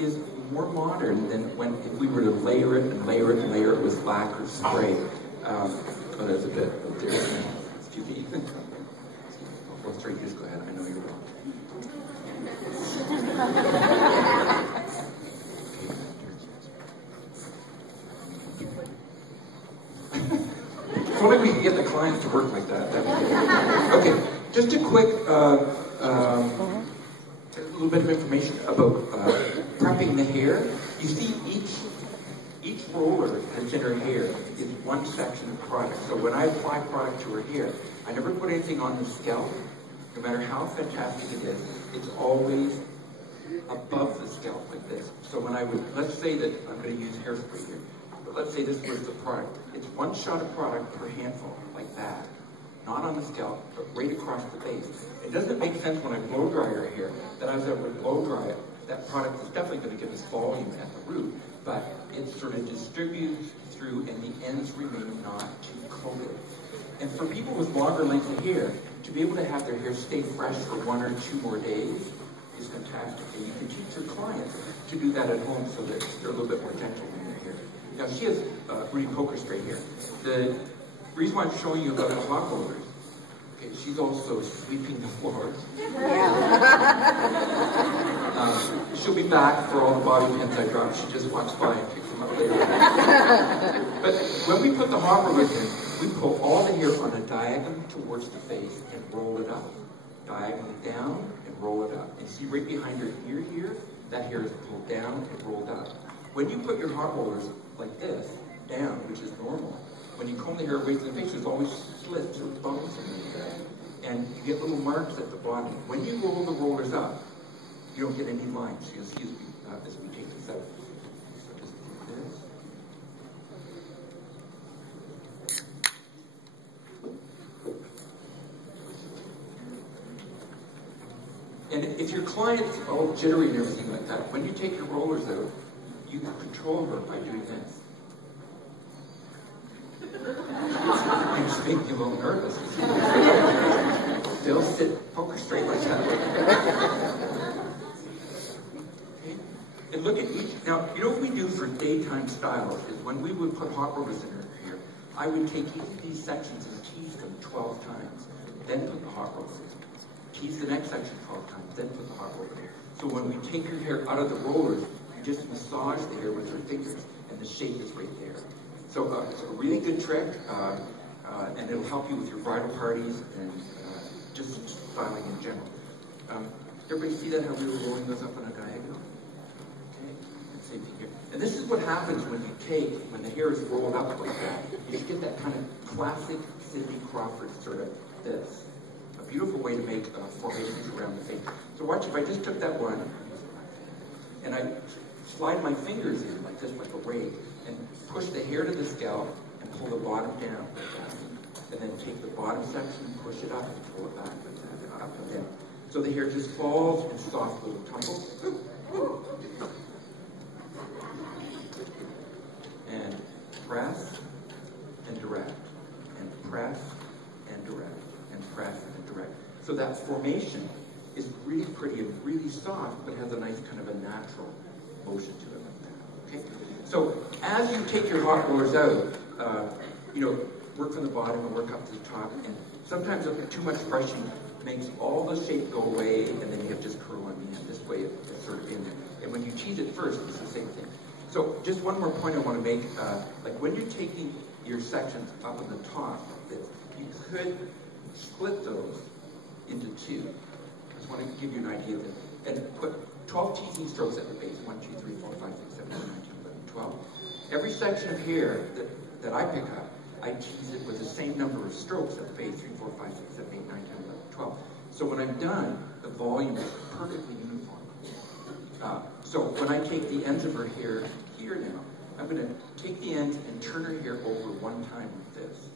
is more modern than when if we were to layer it and layer it and layer it with lacquer spray. But it's a bit different. It's too deep. Oh, sorry, just go ahead. I know you're wrong. If only we could get the clients to work like that. Okay, just a quick, a little bit of information about prepping the hair. You see, each roller that's in her hair is one section of product. So when I apply product to her hair, I never put anything on the scalp. No matter how fantastic it is, it's always above the scalp like this. So when I would, let's say that I'm going to use hairspray here. Let's say this was the product. It's one shot of product per handful, like that. Not on the scalp, but right across the base. It doesn't make sense when I blow dry her hair that I was able to blow dry it. That product is definitely going to give us volume at the root, but it sort of distributes through and the ends remain not too coated. And for people with longer lengths of hair, to be able to have their hair stay fresh for 1 or 2 more days is fantastic. And you can teach your clients to do that at home so that they're a little bit more gentle in their hair. Now, she has Rudy Poker straight hair. The reason why I'm showing you about the hot rollers, okay, she's also sweeping the floors. She'll be back for all the bobby pins I dropped. She just walks by and picks them up later. But when we put the hot rollers in, we pull all the hair on a diagonal towards the face and roll it up. Diagonally down and roll it up. And see right behind her ear here, that hair is pulled down and rolled up. When you put your hot rollers like this, down, which is normal, when you comb the hair away from the face, there's always slits or bumps in there. And you get little marks at the bottom. When you roll the rollers up, you don't get any lines. You'll see as we take this out. So just do this. And if your client's all jittery and everything like that, when you take your rollers out, you can control her by doing this. You just make me a little nervous. They'll sit poker straight like that. Okay. And look at each. Now, you know what we do for daytime styles is when we would put hot rollers in her hair, I would take each of these sections and tease them 12 times, then put the hot rollers in. Tease the next section 12 times, then put the hot rollers in. So when we take your hair out of the rollers, you just massage the hair with your fingers, and the shape is right there. So it's a really good trick, and it'll help you with your bridal parties and just styling in general. Everybody see that, how we were rolling those up on a diagonal? Okay, and same thing here. And this is what happens when the hair is rolled up like that. You just get that kind of classic Cindy Crawford sort of this. A beautiful way to make formations around the face. So watch, if I just took that one, and I slide my fingers in like this, like a wave, and push the hair to the scalp and pull the bottom down like that. And then take the bottom section and push it up and pull it back like that, up and down. So the hair just falls in soft little tumbles. And press and direct. And press and direct. And press and direct. So that formation is really pretty and really soft, but has a nice kind of a natural motion to it like that. Okay? So as you take your hot rollers out, work from the bottom and work up to the top. And sometimes too much brushing makes all the shape go away, and then you have just curl on the end. This way it's sort of in there. And when you tease it first, it's the same thing. So just one more point I want to make. Like when you're taking your sections up on the top, you could split those into 2. I just want to give you an idea of it. And put 12 teasing strokes at the base. 1, 2, 3, 4, 5, 6, 7, 8, 9, 10, 11, 12. Every section of hair that I pick up, I tease it with the same number of strokes at the base, 3, 4, 5, 6, 7, 8, 9, 10, 11, 12. So when I'm done, the volume is perfectly uniform. So when I take the ends of her hair here now, I'm going to take the ends and turn her hair over 1 time with this.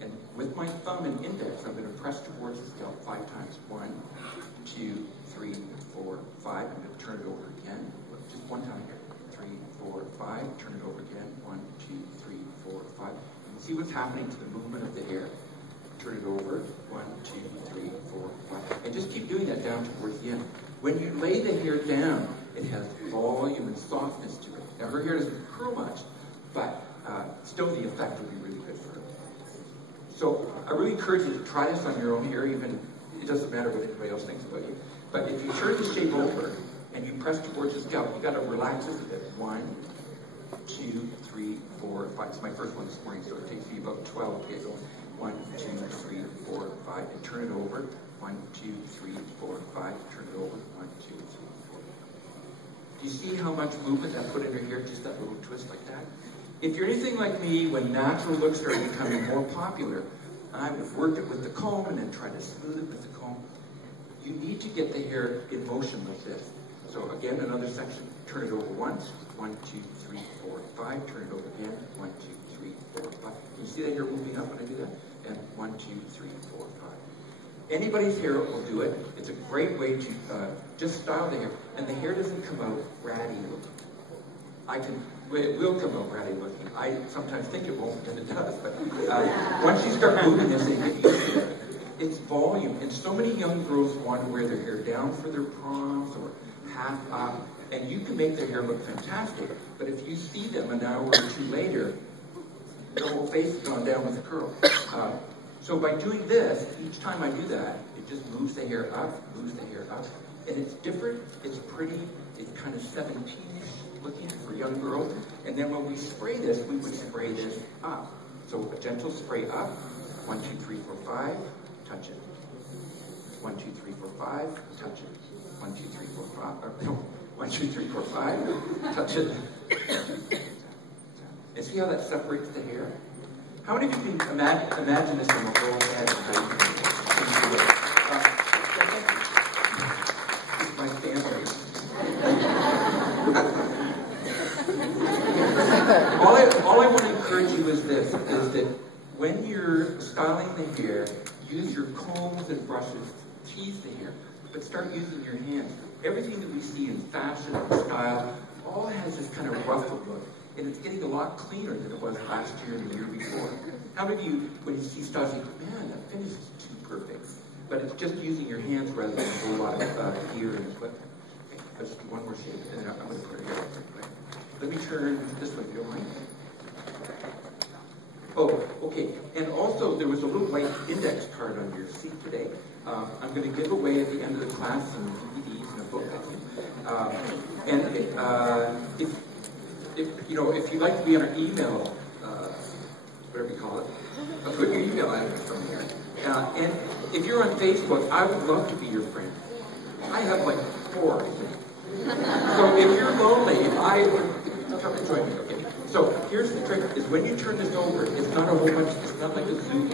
And with my thumb and index, I'm going to press towards the scalp 5 times. 1, 2, 3, 4, 5. I'm going to turn it over again. Just 1 time here. 3, 4, 5. Turn it over again. 1, 2, 3, 4, 5. See what's happening to the movement of the hair. Turn it over. 1, 2, 3, 4, 5. And just keep doing that down towards the end. When you lay the hair down, it has volume and softness to it. Now her hair doesn't curl much, but still the effect will be really good for her. So I really encourage you to try this on your own hair, even, it doesn't matter what anybody else thinks about you. But if you turn the shape over and you press towards the scalp, you gotta relax this a bit. 1, 2, 3, 4, 5. It's my first one this morning, so it takes me about 12 giggles. 1, 2, 3, 4, 5, and turn it over. 1, 2, 3, 4, 5, turn it over. 1, 2, 3, 4. Do you see how much movement I put in her hair? Just that little twist like that. If you're anything like me, when natural looks are becoming more popular, I would work it with the comb and then try to smooth it with the comb. You need to get the hair in motion like this. So again, another section. Turn it over once. 1, 2, 3, 4, 5. Turn it over again. 1, 2, 3, 4, 5. Can you see that hair moving up when I do that? And 1, 2, 3, 4, 5. Anybody's hair will do it. It's a great way to just style the hair. And the hair doesn't come out ratty looking. It will come out ratty looking. I sometimes think it won't, and it does. But once you start moving this and get used to it, it's volume. And so many young girls want to wear their hair down for their proms or half up. And you can make their hair look fantastic. But if you see them an hour or two later, their whole face has gone down with a curl. So by doing this, each time I do that, it just moves the hair up, moves the hair up. And it's different, it's pretty, it's kind of 17-ish looking for young girls. And then when we spray this, we would spray this up. So a gentle spray up, 1, 2, 3, 4, 5, touch it. 1, 2, 3, 4, 5, touch it. 1, 2, 3, 4, 5, or no, 1, 2, 3, 4, 5, touch it. And see how that separates the hair? How many of you can imagine this from a girl's head? This is my family. all I want to encourage you is this, is that when you're styling the hair, use your combs and brushes to tease the hair, but start using your hands. Everything that we see in fashion and style all has this kind of ruffled look. And it's getting a lot cleaner than it was last year and the year before. How many of you, when you see styles, you go, man, that finish is too perfect. But it's just using your hands rather than a whole lot of gear and equipment. Okay, let's do one more shape, and then I'm going to put it here. Let me turn this way, if you don't mind. Oh, okay. And also, there was a little white index card on your seat today. I'm going to give away at the end of the class some DVDs and a book, I think. If you'd like to be on our email, whatever you call it, I'll put your email address on here. And if you're on Facebook, I would love to be your friend. I have like 4, I think. So if you're lonely, come and join me, okay? So here's the trick, is when you turn this over, it's not a whole bunch, it's not like a Zoom.